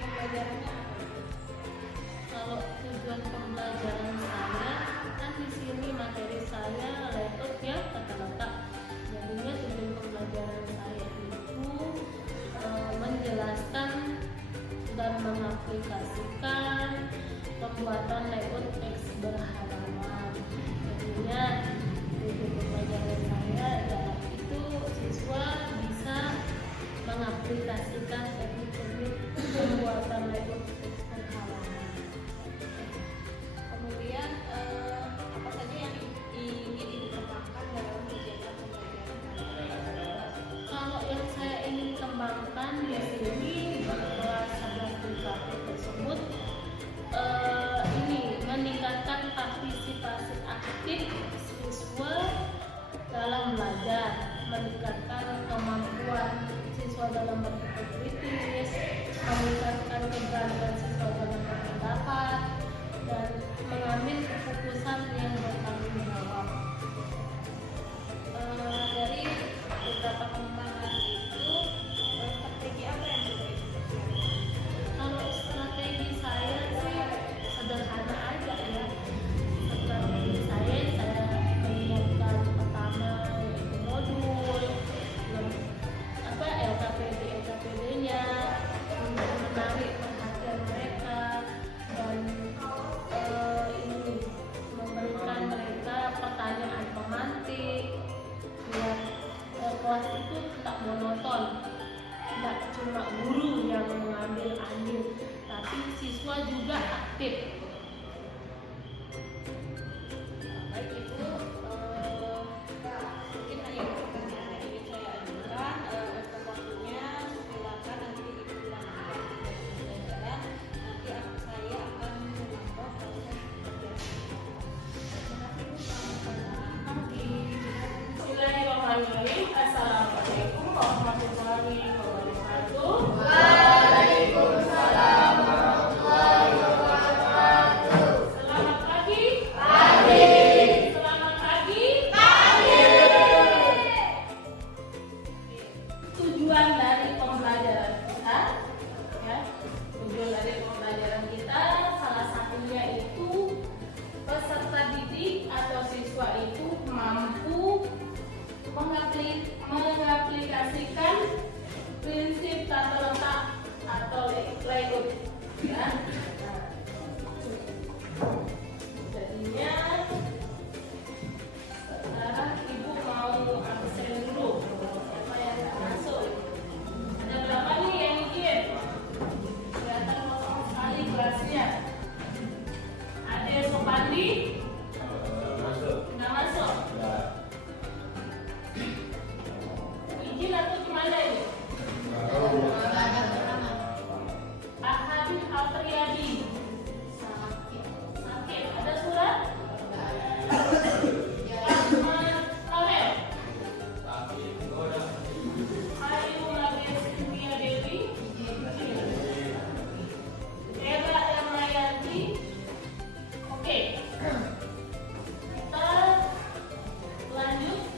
pembelajarannya apa? Kalau tujuan pembelajaran saya kan di sini materi saya layout ya tata letak. Jadinya tujuan pembelajaran saya itu menjelaskan dan mengaplikasikan pembuatan layout teks berhalaman. Jadinya tujuan pembelajaran saya yaitu siswa bisa mengaplikasikan teknik-teknik pembuatan layout teks berhalaman. Kemudian apa saja yang ingin dikembangkan dalam kegiatan pembelajaran? Kalau yang saya ingin kembangkan di sini kelas 11 BKP tersebut ini meningkatkan partisipasi aktif siswa dalam belajar, meningkatkan kemampuan siswa dalam berpikir kritis, meningkatkan keberanian siswa dalam berpendapat, dan mengambil keputusan yang bertanggung jawab. Dari beberapa pengembangan itu strategi apa yang sudah dipersiapkan? Kalau strategi saya sih sederhana aja ya. Strategi saya menyiapkan pertama yaitu modul, LKPD-nya untuk menarik perhatian mereka dan ini memberikan mereka pertanyaan pemantik biar kelas itu tak monoton. Tidak cuma guru yang mengambil andil, tapi siswa juga aktif. Baik, itu mungkin hanya itu pertanyaan yang ingin saya ajukan. Untuk waktunya silakan nanti Ibu lanjutkan pembelajaran. Nanti saya akan memantau proses pembelajaran. Terima kasih. Bismillahirrahmanirrahim. Assalamualaikum warahmatullahi wabarakatuh. Waalaikumsalam warahmatullahi wabarakatuh. Selamat pagi. Pagi. Selamat pagi. Pagi. Tujuan dari pembelajaran kita, ya, tujuan dari pembelajaran kita salah satunya itu peserta didik atau siswa itu mampu mengaplikasikan prinsip tata letak atau layout, ya. Jadinya sekarang ibu mau absen dulu. Siapa yang nggak masuk? Ada berapa nih yang izin? Kelihatan kosong sekali kelasnya. Ada Sopandi? Nggak masuk. Izin atau gimana ini? Pak Habib Altriadi sakit. Ada surat? Ahmad Farel. Ayu Nadia Cynthia Dewi. Eva Ermayanti. Oke. Kita lanjut.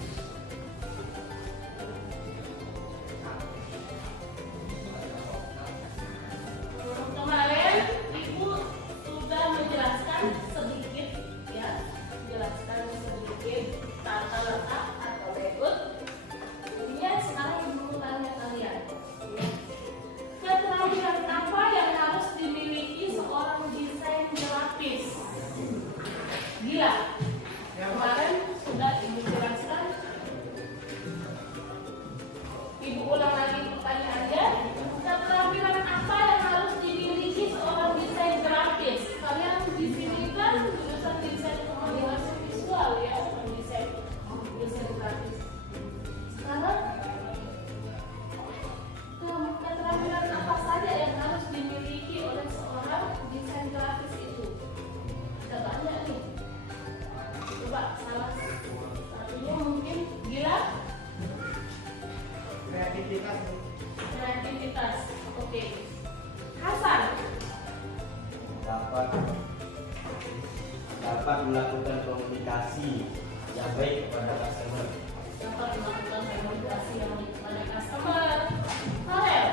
Kemarin Ibu sudah menjelaskan sedikit, ya, menjelaskan sedikit tata letak atau layout. Kemudian sekarang Ibu tanya kalian, keterampilan apa yang harus dimiliki seorang desain grafis? Gila. Kemarin sudah Ibu jelaskan. Ibu ulang lagi pertanyaannya. Keterampilan apa yang harus dimiliki seorang desain grafis? Kalian di sini kan jurusan desain komunikasi visual, ya, bukan desain grafis. Sekarang keterampilan apa saja yang harus dimiliki oleh seorang desain grafis itu? Ada banyak nih. Coba salah satunya mungkin gila. Kreativitas. Oke. Hasan. Dapat melakukan komunikasi yang baik kepada customer. Dapat melakukan komunikasi yang baik kepada customer. Farel.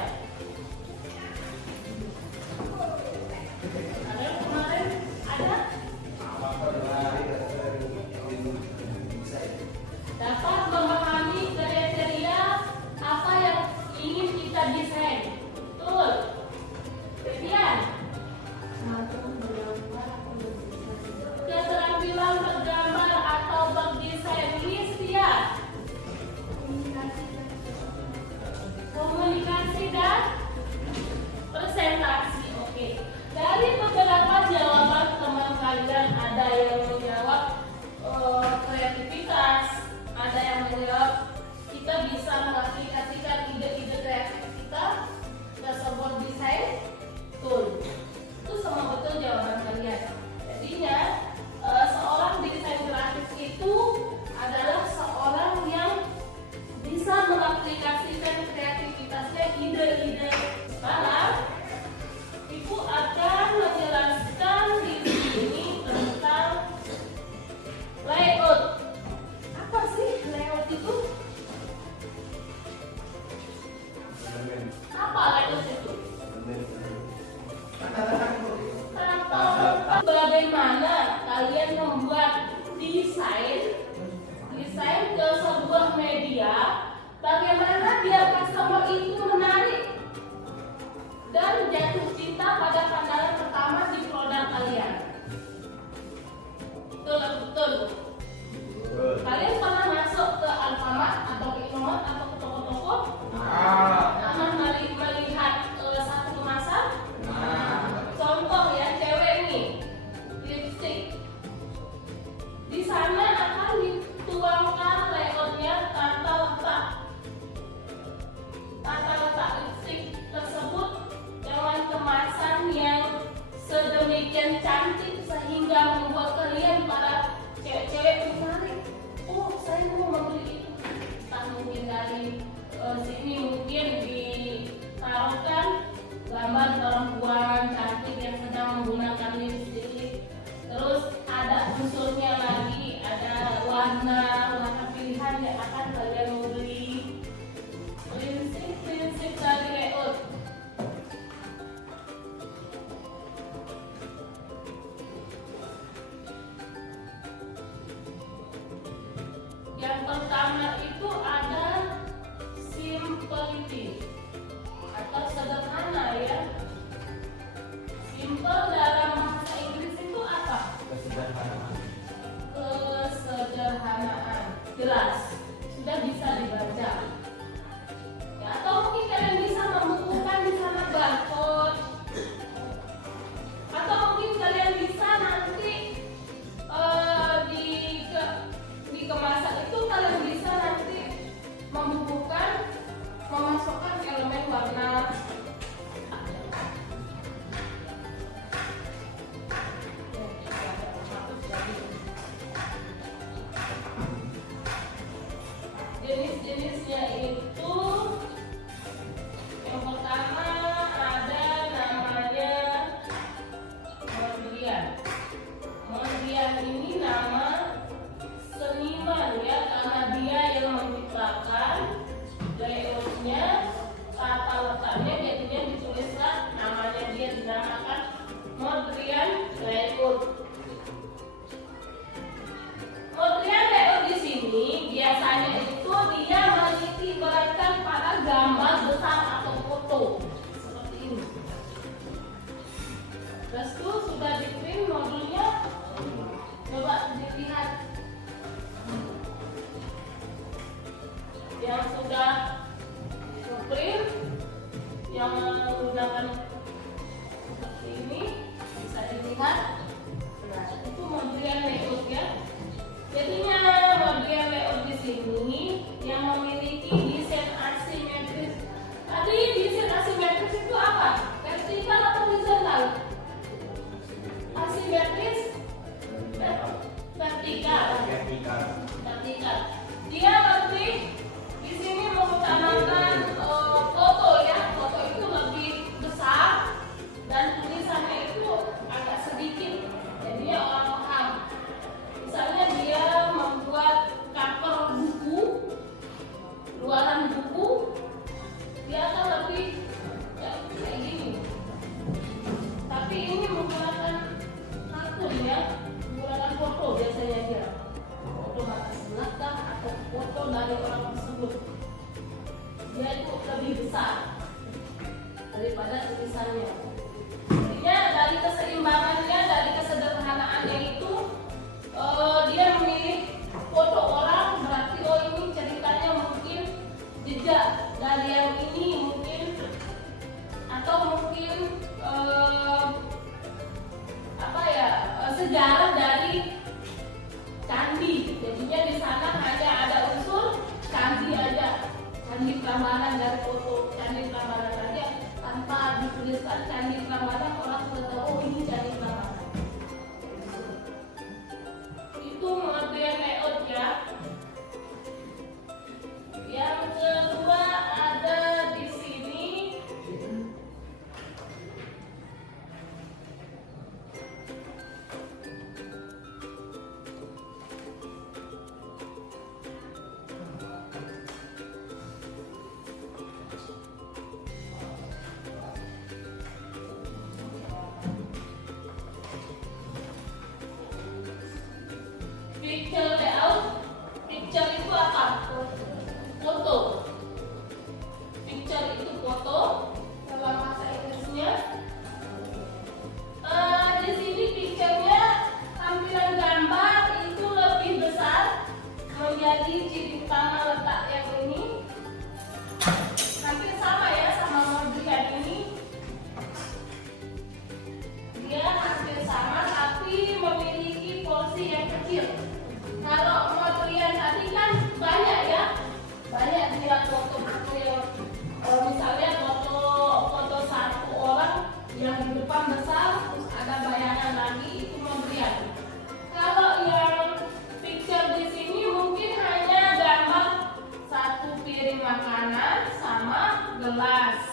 dia, bagaimana biar customer itu menarik dan jatuh cinta pada pandangan pertama di produk kalian. Betul. Kalian pernah masuk ke Alfamart atau ke Indomart atau ke toko-toko? Pernah melihat satu kemasan? Contoh ya, cewek nih, lipstick. Di sana akan dituangkan layoutnya tata letak lipstick tersebut dengan kemasan yang sedemikian cantik sehingga membuat kalian para cewek-cewek menarik. Oh, saya mau membeli itu. Entah mungkin dari sini mungkin ditaruhkan gambar perempuan cantik yang sedang menggunakan lipstick. Terus ada unsurnya lagi, ada warna pilihan yang akan kalian mau beli. Prinsip dari layout. Yang pertama itu ada simplicity atau sederhana ya. Simple dalam bahasa Inggris itu apa? Kesederhanaan. Jelas, sudah bisa dibaca. Ya, atau mungkin kalian bisa membukukan di sana barcode. Atau mungkin kalian bisa nanti di kemasan itu kalian bisa nanti membukukan, memasukkan elemen warna. Jenis-jenisnya itu yang pertama ada namanya Mondrian. Mondrian ini nama seniman ya, karena dia yang menciptakan layoutnya, tata letaknya, jadinya ditulislah namanya, dia dinamakan Mondrian layout. Mondrian layout di sini biasanya itu dia meniti beratkan pada gambar besar atau foto seperti ini. Terus itu sudah di print modulnya, coba dilihat. Yang sudah print yang menggunakan seperti ini bisa dilihat. Nah, itu Mondrian layout ya. Jadinya Mondrian layout di sini yang memiliki desain asimetris. Tadi desain asimetris itu apa? Vertikal atau horizontal? Asimetris vertikal. Dia lebih di sini mengutamakan foto ya. Foto itu lebih besar dan tulisannya itu agak sedikit. Jadinya orang paham. Misalnya dia membuat cover buku, luaran buku, dia akan lebih ya, kayak gini. Tapi ini menggunakan kartun ya, menggunakan foto biasanya dia. Foto mata belakang atau foto dari orang tersebut. Dia itu lebih besar daripada tulisannya. Jadinya dari keseimbangannya, dari kesederhanaannya itu dia memilih foto orang, berarti oh ini ceritanya mungkin jejak dari yang ini mungkin, atau mungkin sejarah dari candi. Jadinya di sana hanya ada unsur candi aja, candi Prambanan dari foto candi Prambanan aja, tanpa dituliskan candi Prambanan, orang sudah tahu oh ini candi Prambanan. Itu Mondrian layout ya. Yang kedua ada di sini picture layout. Picture itu apa? di depan besar, terus ada bayangan lagi itu pemberian. Kalau yang picture di sini mungkin hanya gambar satu piring makanan sama gelas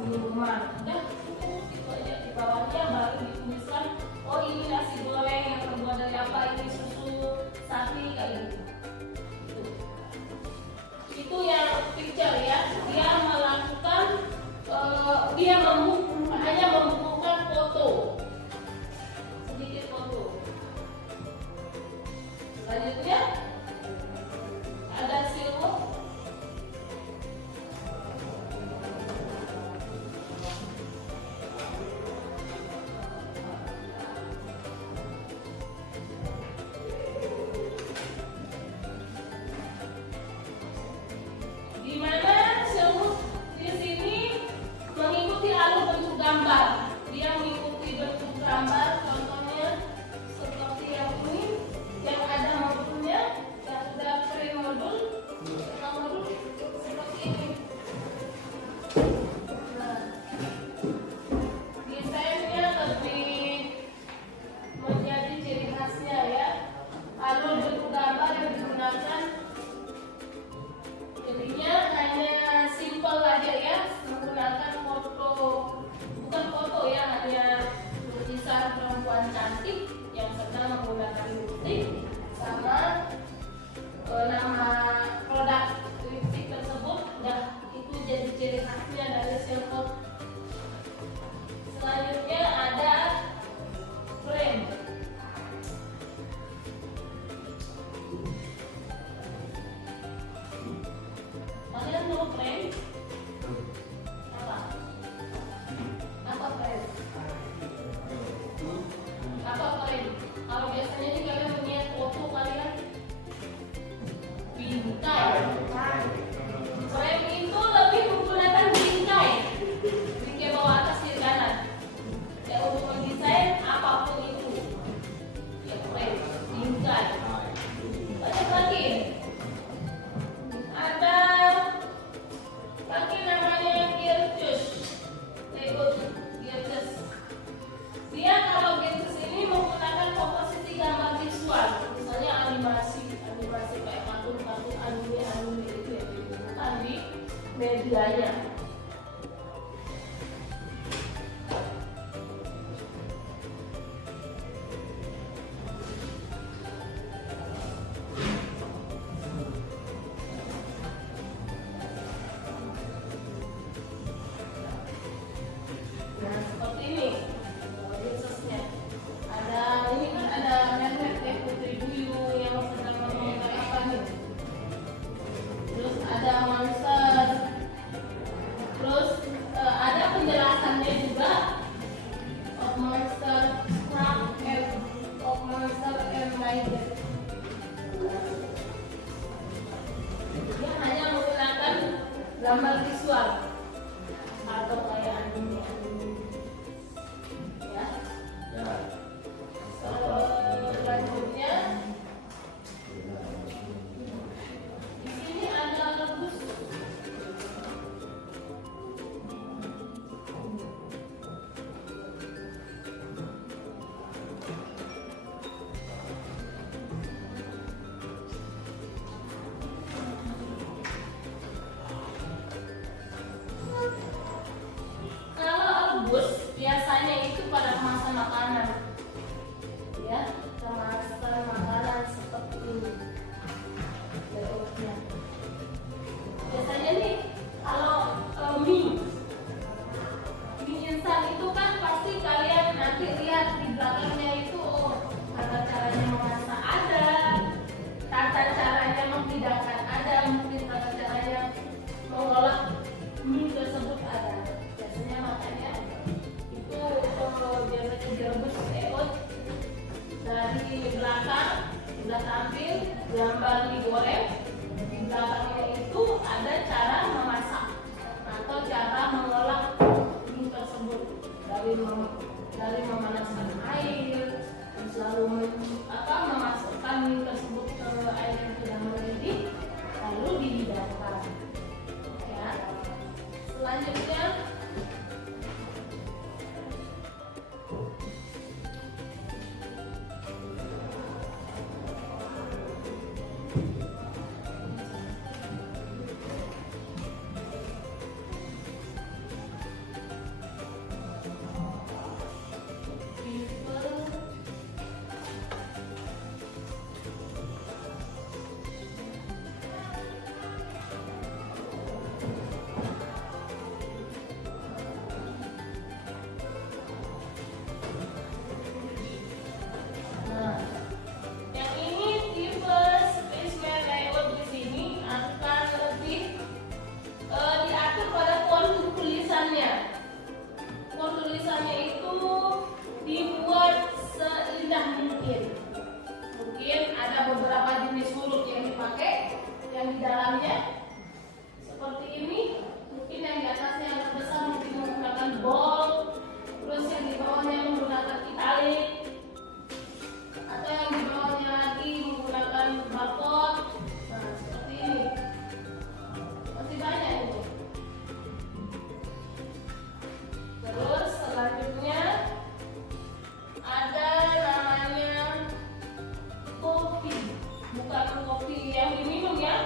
minuman. Udah itu aja, di bawahnya baru dituliskan, oh ini nasi goreng yang terbuat dari apa, ini susu sapi kayak gitu. Itu yang picture ya, dia melakukan hanya membukukan foto, sedikit foto. Selanjutnya ada silver. Di mana silver di sini mengikuti alur bentuk gambar. Dia mengikuti bentuk gambar, contohnya seperti yang ini, yang ada modulnya, yang sudah frame modul, seperti ini. Nah, desainnya lebih menjadi ciri khasnya ya. Alur bentuk gambar yang digunakan jadinya hanya simple aja ya, menggunakan foto, bukan foto ya, hanya lukisan perempuan cantik yang sedang menggunakan lipstick sama nama produk lipstick tersebut. Nah, itu jadi ciri khasnya dari silver. Selanjutnya ada frame. Kalian tahu frame? Apa? Apa frame? Apa frame? Kalau biasanya sih kalian punya foto kalian bingkai. Frame itu lebih menggunakan bingkai bawah atas kiri kanan. Ya, untuk mendesain apapun itu. Ya, frame, bingkai. Banyak lagi. Ada lagi namanya Geartus. Geartus. Dia kalau Geartus ini menggunakan komposisi gambar visual, misalnya animasi kayak kartun anime itu yang digunakan di medianya. Nah, seperti ini khususnya. Ini kan ada merek Putri Duyung yang sedang menggunakan apa nih? Terus ada Monster. Terus ada penjelasannya juga, of Monster Truck and of Monster and Rider. Dia hanya menggunakan gambar visual atau kayak anime ya. Selanjutnya di sini ada rebus. Kalau rebus biasanya itu pada kemasan makanan, ya, kemasan makanan seperti ini. Layoutnya. Biasanya nih kalau mie instan itu kan pasti kalian nanti lihat di belakangnya itu, tata caranya memasak ada, tata caranya menghidangkan ada, mungkin tata caranya mengolah mie tersebut ada. Biasanya makanya itu biasanya direbus layout dari belakang sudah tampil gambar digoreng, di belakangnya itu ada cara memasak atau cara mengolah mie tersebut dari memanaskan air, terus lalu memasukkan mie tersebut ke air yang sudah mendidih, lalu dihidangkan. Ya. Selanjutnya bawahnya menggunakan italik, atau yang di bawahnya lagi menggunakan barcode. Nah, seperti ini. Masih banyak ini. Terus selanjutnya ada namanya kopi, bukan kopi yang diminum ya.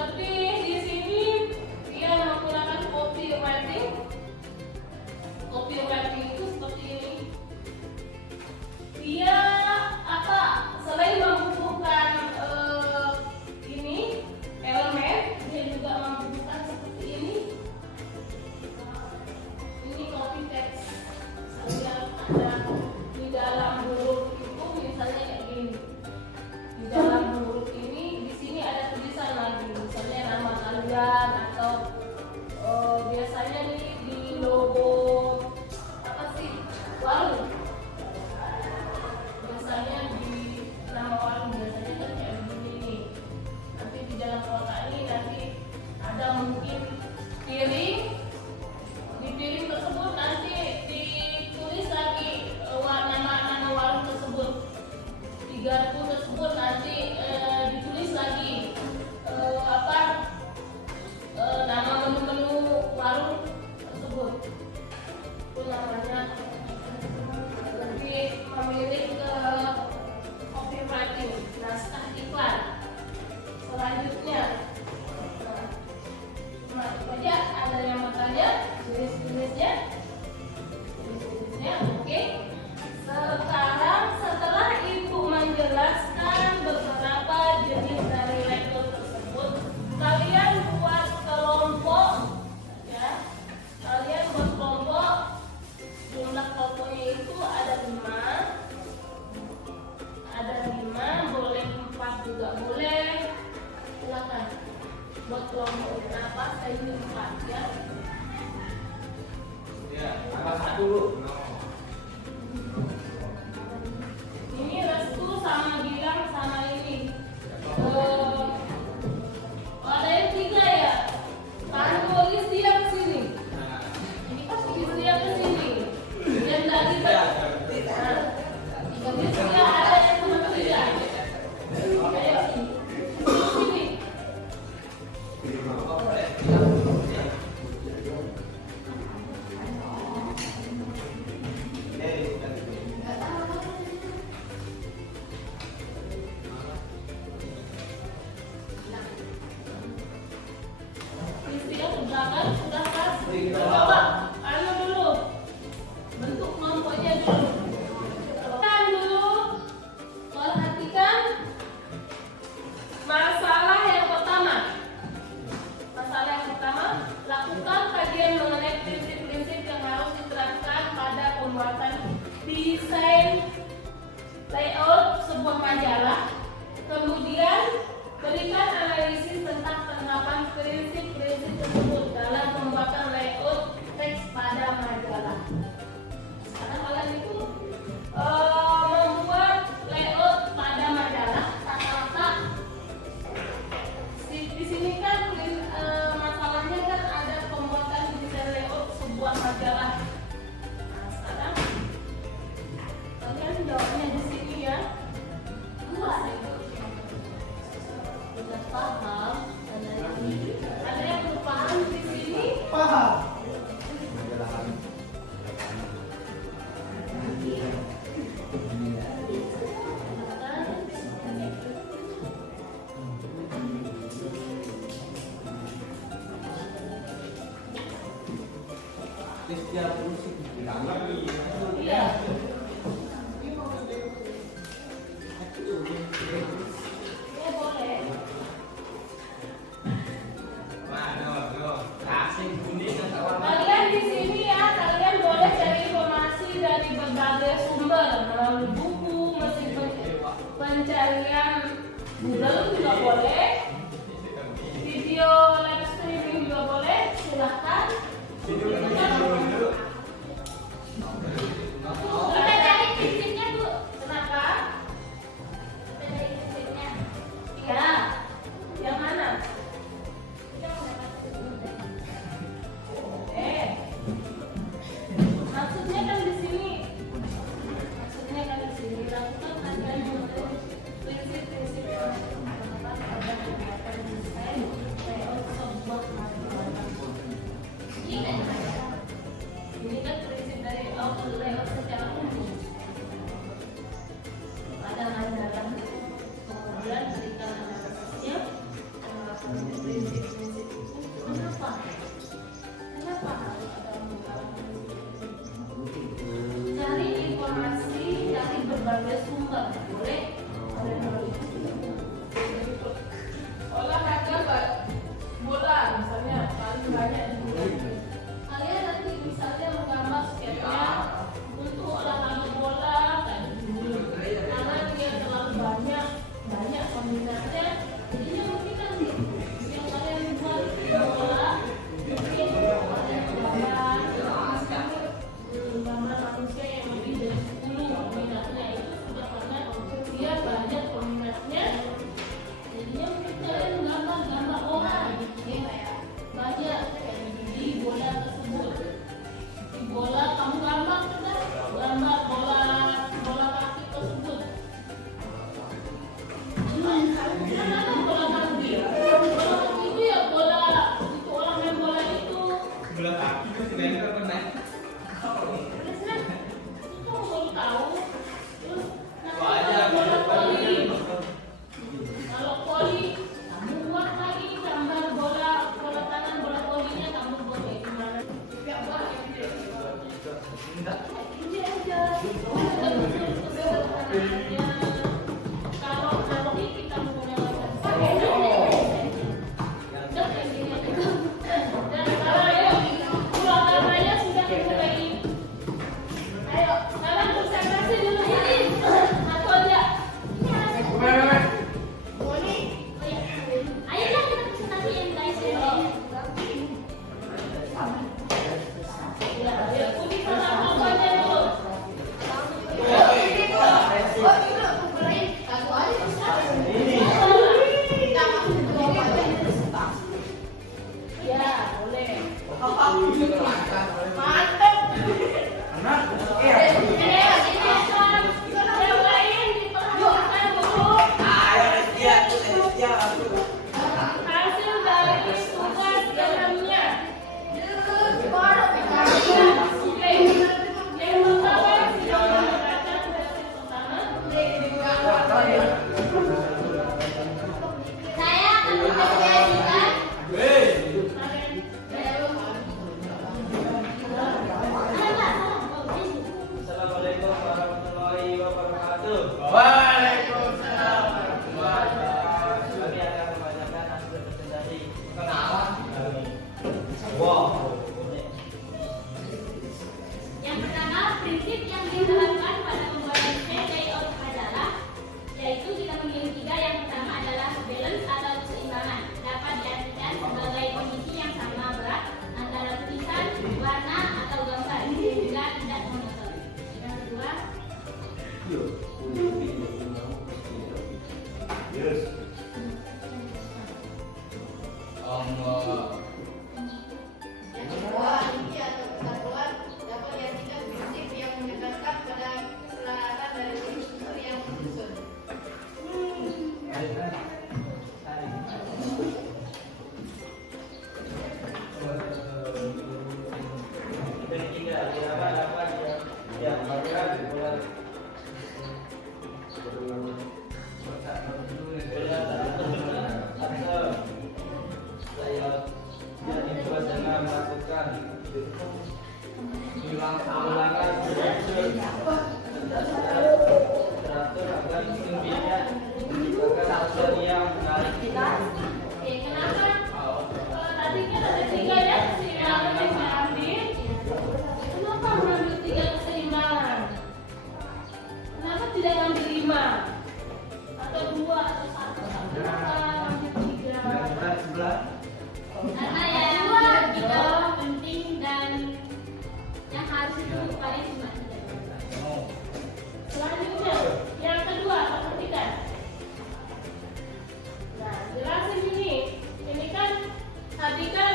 Lebih di sini dia menggunakan kopi writing. Kopi writing itu seperti ini. Dia apa? Selain membubuhkan ini elemen, dia juga membubuhkan seperti ini. Ini copy text. Saya ada di dalam huruf itu misalnya kayak gini. Di dalam huruf ini di sini ada tulisan lagi, misalnya nama kalian atau biasanya nih di logo apa sih warung. Biasanya di nama warung biasanya kan kayak begini nih. Nanti di dalam kotak ini nanti ada mungkin piring. Di piring tersebut nanti ditulis lagi nama warung tersebut. Di garpu tersebut nanti ditulis lagi nama menu-menu warung tersebut. Itu namanya lebih memilih ke copywriting, naskah iklan. Selanjutnya, nah itu aja. Ada yang bertanya, tulis-tulisnya, oke. Sekarang setelah ibu menjelaskan beberapa jenis dari layout tersebut, kalian buat kelompok, ya. Kalian buat kelompok. Jumlah kelompoknya itu ada 5, boleh 4 juga boleh. Silakan buat kelompok berapa? Saya ini 4 ya. Ya, apa satu dulu? Ini Restu sama Gilang sama ini. Ada yang 3 ya? Taruh list dia ke sini. List dia ke sini. Yang tadi list dia ada yang sama 3. Ayo sini. Sini. List dia sudah kan? Sudah kan? Coba anu dulu. Bentuk kelompoknya dulu. Kan dulu. Perhatikan masalah yang pertama. Masalah yang pertama, lakukan kajian mengenai prinsip-prinsip yang harus diterapkan pada pembuatan desain layout sebuah majalah. Kemudian berikan analisis tentang penerapan prinsip-prinsip tersebut dalam pembuatan layout teks pada majalah. Karena kalian itu membuat layout pada majalah, rata-rata di sini kan masalahnya kan ada pembuatan desain layout sebuah majalah. Nah, sekarang kalian jawabnya di sini ya. Sudah paham? Ada yang belum paham di sini? Paham. Setiap musik lagi. Iya. Ya boleh. Kalian di sini ya, kalian boleh cari informasi dari berbagai sumber melalui buku, mesin pencarian Google juga boleh, video live streaming juga boleh. Silahkan. informasi dari berbagai sumber. Boleh? Olahraga bola misalnya paling banyak di dunia. Kalian nanti misalnya menggambar sketnya untuk olahraga bola kayak gini. Karena dia terlalu banyak peminatnya. Jadinya mungkin nanti yang kalian buat bola mungkin kalian gambar manusia yang lebih dari 10 peminatnya, itu sudah karena dia banyak peminatnya. Jadinya mungkin kalian gambar orang banyak di bola tersebut. Di bola kamu gambar sudah gambar bola kaki tersebut. Mana bola kaki? Bola kaki itu ya bola itu orang main bola itu. Bola kaki kan tidak pernah. Itu baru tahu. Terus Wajah bola voli. Kalau voli, kamu buat lagi gambar bola tangan bola volinya kamu buat kayak gimana? Tidak buat ini aja. Kalau ini kita menggunakan dan kalau ayo olahraga sudah dimulai. Ayo sekarang konsentrasi dulu ini satu aja. Ayolah kita presentasi yang guys ya. Ya, Uni sama apanya dulu? Ya, boleh. Mantap. Yang lain diperhatikan dulu. Hasil dari tugas dalamnya. Oke. Yang pertama sudah menggunakan versi pertama. Saya akan mempresentasikan Assalamualaikum warahmatullahi wabarakatuh. Waalaikumsalam warahmatullahi wabarakatuh. Kami akan membacakan hasil presentasi. Kenapa? Wow. yang pertama, prinsip yang diterapkan pada pembuatan layout adalah yaitu kita memilih 3. Yang pertama adalah balance atau keseimbangan, dapat diartikan sebagai kondisi yang sama berat antara tulisan, warna atau gambar sehingga tidak monoton. Yang kedua, Yes. Allah. yang kedua inti atau kesatuan dapat diartikan prinsip yang menekankan pada keselaratan dari unsur yang menyusun. Dan tiga, harapan dapat diamalkan bola jadi buat dengan melakukan ulangan teratur agar tingginya agar hasil yang menarik. Oke, kenapa? Kalau tadi kan ada 3 ya, keseimbangan yang saya ambil. Kenapa mengambil 3 keseimbangan? Kenapa tidak ambil 5? Atau 2 atau 1? Kenapa ambil 3? Karena yang itu penting dan yang harus dilakukan cuma 3. Selanjutnya, yang kedua, perhatikan. Nah, jelasin ini. Ini kan tadi kan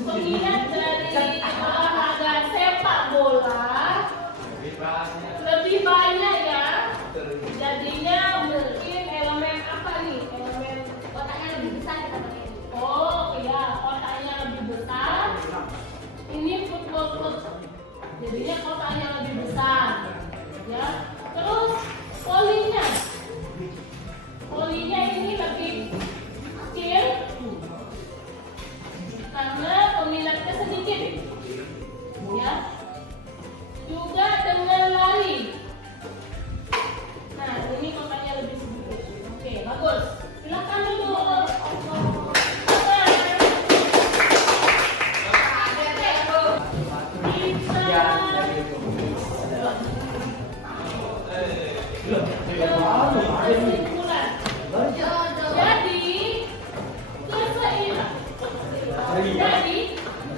peminat dari olahraga sepak bola lebih banyak ya. Jadinya mungkin elemen apa nih? Elemen Kotaknya lebih besar kita pakai. oh ya, kotaknya lebih besar. Ini football court. Jadinya kotaknya lebih besar. Ya. Terus polinya. Polinya ini lebih kecil karena peminatnya sedikit. Ya. Sekian dari komisi. Kesimpulan. Jadi keseimbang. Jadi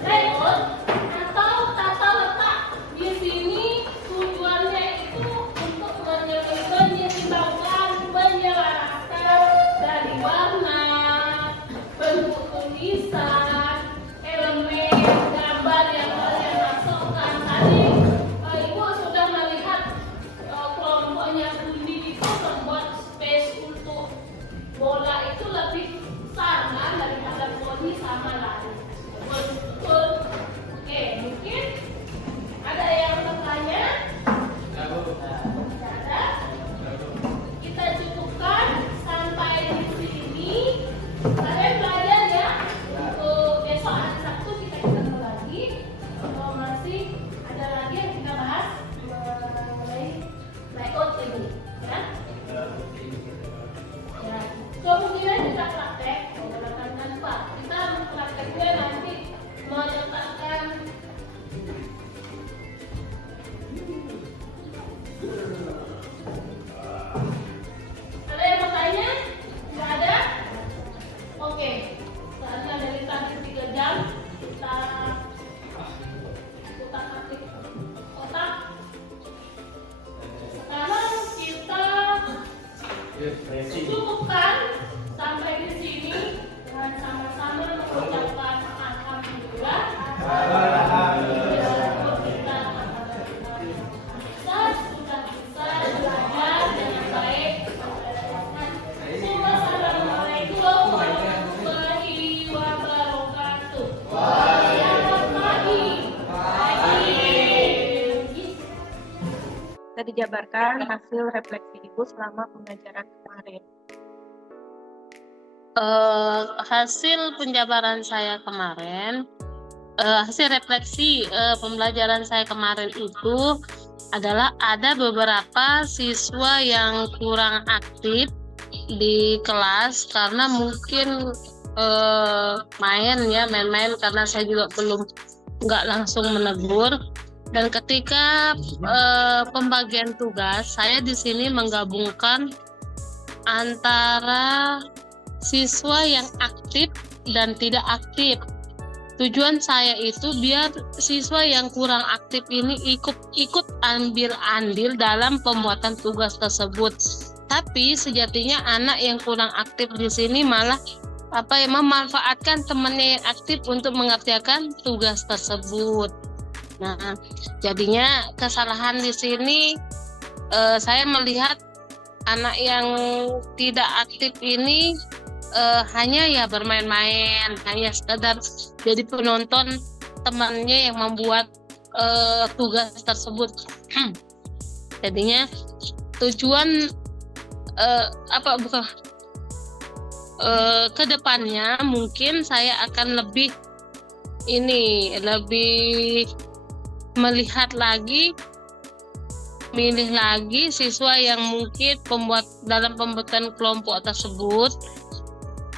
layout atau tata letak di sini tujuannya itu untuk menyeimbangkan, menyelaraskan dari warna, bentuk tulisan, elemen, gambar yang kalian masukkan. Tadi Ibu sudah melihat kelompoknya Budi itu membuat space untuk bola itu lebih besar kan daripada poni sama lari. Betul. Oke, mungkin ada yang bertanya? Tidak ada. Kita cukupkan sampai di sini. Kalian belajar ya. Untuk besok hari Sabtu kita ketemu lagi. Kalau masih ada lagi yang kita bahas mengenai layout ini, ya. Ya, kemungkinan kita praktek menggunakan Canva. Kita prakteknya nanti meletakkan ada yang mau tanya? Nggak ada? Oke, soalnya dari tadi 3 jam kita utak-atik otak. Sekarang kita cukupkan sampai di sini dengan sama-sama mengucapkan alhamdulillah. Kita sudah bisa belajar dengan baik. Assalamualaikum warahmatullahi wabarakatuh. Selamat pagi. Kita dijabarkan hasil refleksi Ibu selama pembelajaran kemarin. Hasil penjabaran saya kemarin, hasil refleksi pembelajaran saya kemarin itu adalah ada beberapa siswa yang kurang aktif di kelas karena mungkin main-main karena saya juga belum nggak langsung menegur. Dan ketika pembagian tugas, saya di sini menggabungkan antara siswa yang aktif dan tidak aktif. Tujuan saya itu biar siswa yang kurang aktif ini ikut ambil andil dalam pembuatan tugas tersebut. Tapi sejatinya anak yang kurang aktif di sini malah memanfaatkan temannya yang aktif untuk mengerjakan tugas tersebut. Nah, jadinya kesalahan di sini saya melihat anak yang tidak aktif ini hanya ya bermain-main, hanya sekedar jadi penonton temannya yang membuat tugas tersebut. Jadinya tujuan kedepannya mungkin saya akan lebih melihat lagi, milih lagi siswa yang mungkin dalam pembuatan kelompok tersebut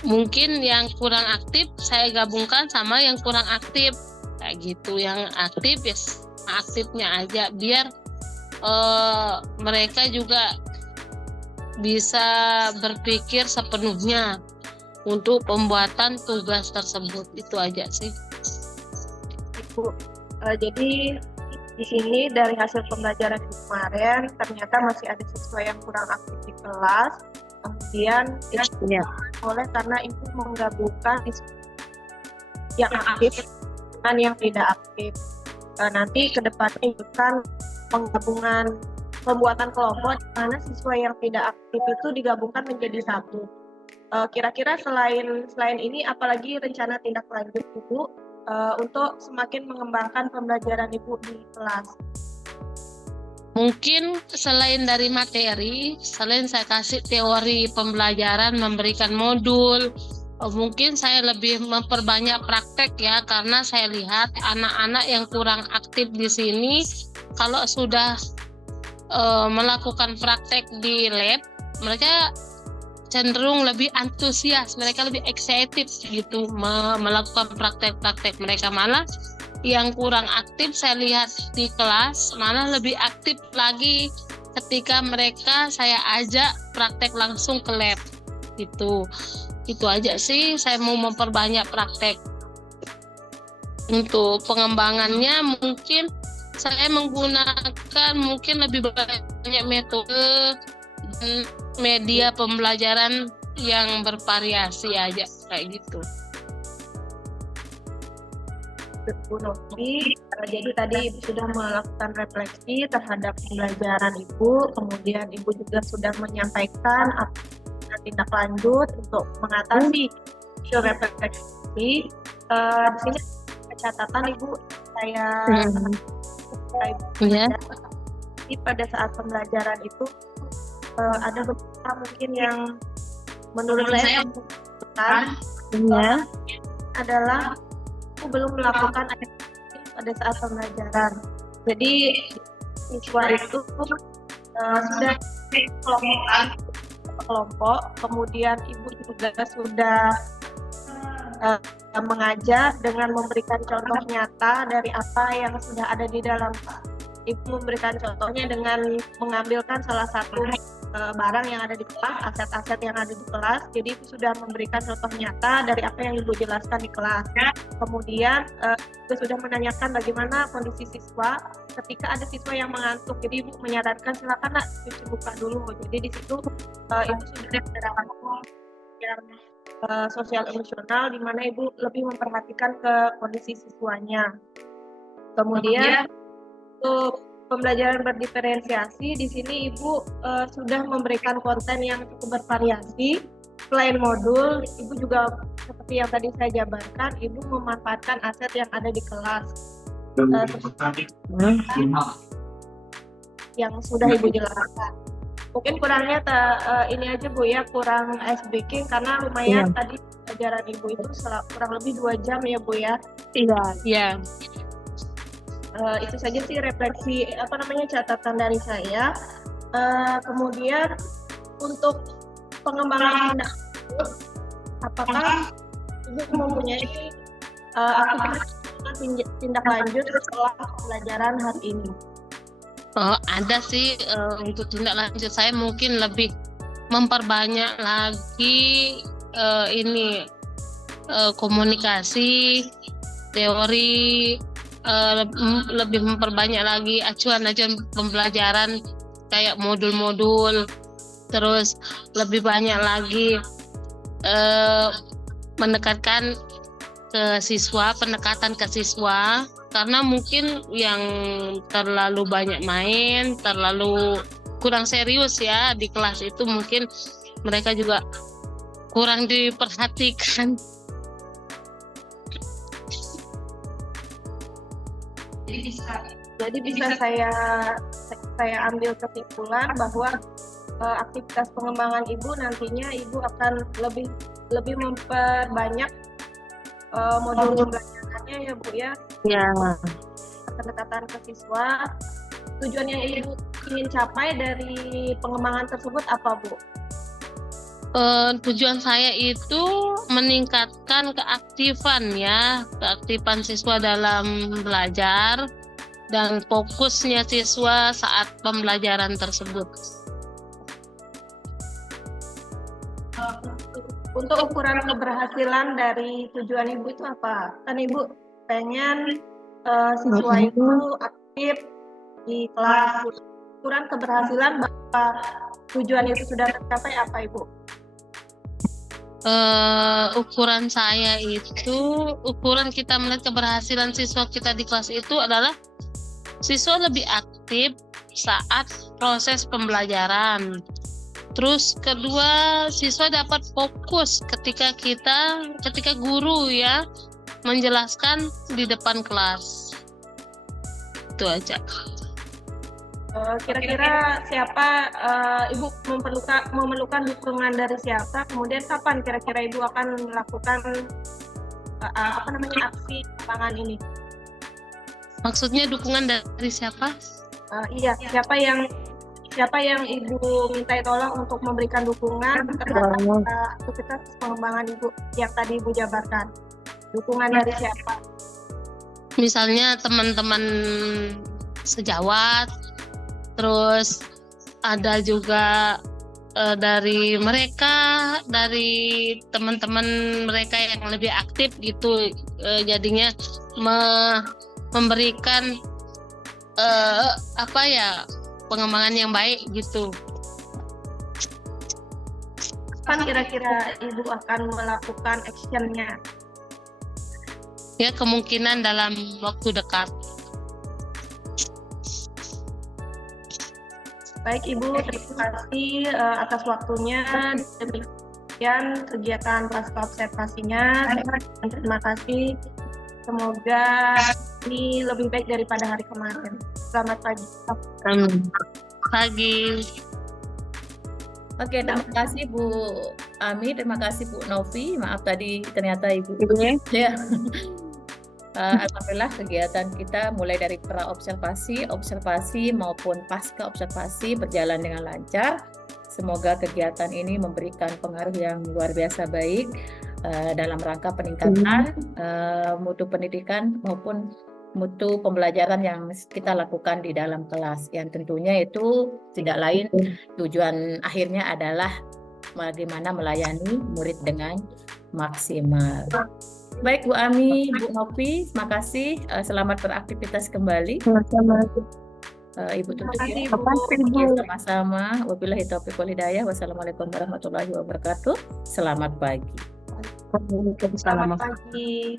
mungkin yang kurang aktif saya gabungkan sama yang kurang aktif kayak gitu. Yang aktif ya aktifnya aja biar mereka juga bisa berpikir sepenuhnya untuk pembuatan tugas tersebut. Itu aja sih. Ibu, jadi di sini dari hasil pembelajaran kemarin ternyata masih ada siswa yang kurang aktif di kelas. Kemudian oleh karena Ibu menggabungkan yang aktif dengan yang tidak aktif. Nanti kedepannya akan penggabungan pembuatan kelompok di mana siswa yang tidak aktif itu digabungkan menjadi satu. Kira-kira selain ini apalagi rencana tindak lanjut Ibu untuk semakin mengembangkan pembelajaran Ibu di kelas? Mungkin selain dari materi, selain saya kasih teori pembelajaran, memberikan modul, mungkin saya lebih memperbanyak praktek ya, karena saya lihat anak-anak yang kurang aktif di sini kalau sudah melakukan praktek di lab, mereka cenderung lebih antusias, mereka lebih excited gitu melakukan praktek-praktek. Mereka malah yang kurang aktif saya lihat di kelas, malah lebih aktif lagi ketika mereka saya ajak praktek langsung ke lab gitu. Itu aja sih, saya mau memperbanyak praktek. Untuk pengembangannya mungkin saya menggunakan mungkin lebih banyak metode dan media pembelajaran yang bervariasi aja kayak gitu. Bu Novi, jadi tadi Ibu sudah melakukan refleksi terhadap pembelajaran Ibu, kemudian Ibu juga sudah menyampaikan tindak lanjut untuk mengatasi isu refleksi. Di sini catatan Ibu saya Ya. Jadi pada saat pembelajaran itu ada beberapa mungkin yang menurut saya adalah aku belum melakukan aktivitas pada saat pembelajaran. Jadi siswa itu sudah kelompok, kemudian Ibu juga sudah mengajar dengan memberikan contoh nyata dari apa yang sudah ada di dalam. Ibu memberikan contohnya dengan mengambilkan salah satu barang yang ada di kelas, aset-aset yang ada di kelas. Jadi Ibu sudah memberikan contoh nyata dari apa yang Ibu jelaskan di kelas. Kemudian Ibu sudah menanyakan bagaimana kondisi siswa ketika ada siswa yang mengantuk. Jadi Ibu menyarankan silakan nak cuci muka dulu. Jadi di situ Ibu sudah menerapkan yang sosial emosional, di mana Ibu lebih memperhatikan ke kondisi siswanya. Kemudian untuk pembelajaran berdiferensiasi, di sini Ibu sudah memberikan konten yang cukup bervariasi. Selain modul, Ibu juga seperti yang tadi saya jabarkan, Ibu memanfaatkan aset yang ada di kelas. Yang sudah Ibu jelaskan. Mungkin kurangnya ini aja Bu ya, kurang ice breaking karena lumayan tadi pelajaran Ibu itu kurang lebih 2 jam ya Bu ya. Iya. Itu saja sih refleksi catatan dari saya. Kemudian untuk pengembangan tindak lanjut, apakah Ibu mempunyai aktivitas tindak lanjut setelah pembelajaran hari ini? Oh, ada sih untuk tindak lanjut saya mungkin lebih memperbanyak lagi komunikasi, teori, lebih memperbanyak lagi acuan-acuan pembelajaran kayak modul-modul, terus lebih banyak lagi pendekatan ke siswa, karena mungkin yang terlalu banyak main, terlalu kurang serius ya di kelas itu, mungkin mereka juga kurang diperhatikan. Jadi bisa saya ambil kesimpulan bahwa aktivitas pengembangan Ibu nantinya Ibu akan lebih memperbanyak modul pembelajarannya ya Bu ya. Ya. Pendekatan ke siswa. Tujuan yang Ibu ingin capai dari pengembangan tersebut apa Bu? Tujuan saya itu meningkatkan keaktifan siswa dalam belajar dan fokusnya siswa saat pembelajaran tersebut. Untuk ukuran keberhasilan dari tujuan Ibu itu apa? Kan Ibu pengen siswa itu aktif di kelas. Ukuran keberhasilan bahwa tujuan itu sudah tercapai apa Ibu? Ukuran saya itu, ukuran kita melihat keberhasilan siswa kita di kelas itu adalah siswa lebih aktif saat proses pembelajaran. Terus kedua, siswa dapat fokus ketika guru ya menjelaskan di depan kelas. Itu aja. Kira-kira siapa Ibu memerlukan dukungan dari siapa? Kemudian kapan kira-kira Ibu akan melakukan aksi pengembangan ini? Maksudnya dukungan dari siapa? Iya, siapa yang Ibu minta tolong untuk memberikan dukungan terhadap aktivitas pengembangan Ibu yang tadi Ibu jabarkan? Dukungan dari siapa? misalnya teman-teman sejawat, terus ada juga dari teman-teman mereka yang lebih aktif gitu, jadinya memberikan pengembangan yang baik gitu. Kan kira-kira Ibu akan melakukan actionnya? Ya, kemungkinan dalam waktu dekat. Baik Ibu, terima kasih atas waktunya. Demikian kegiatan pasca observasinya. Terima kasih. Semoga ini lebih baik daripada hari kemarin. Selamat pagi. Pagi. Oke, terima kasih Bu Ami, terima kasih Bu Novi. Maaf tadi ternyata Ibu. Ya. Alhamdulillah kegiatan kita mulai dari pra-observasi, observasi maupun pasca observasi berjalan dengan lancar. Semoga kegiatan ini memberikan pengaruh yang luar biasa baik dalam rangka peningkatan mutu pendidikan maupun mutu pembelajaran yang kita lakukan di dalam kelas. Yang tentunya itu tidak lain tujuan akhirnya adalah bagaimana melayani murid dengan maksimal. Baik Bu Ami, Bu Novi, terima kasih. Selamat beraktivitas kembali. Ibu tutup ya. Sama-sama. Wabillahi taufiq wal hidayah. Wassalamualaikum warahmatullahi wabarakatuh. Selamat pagi. Selamat pagi.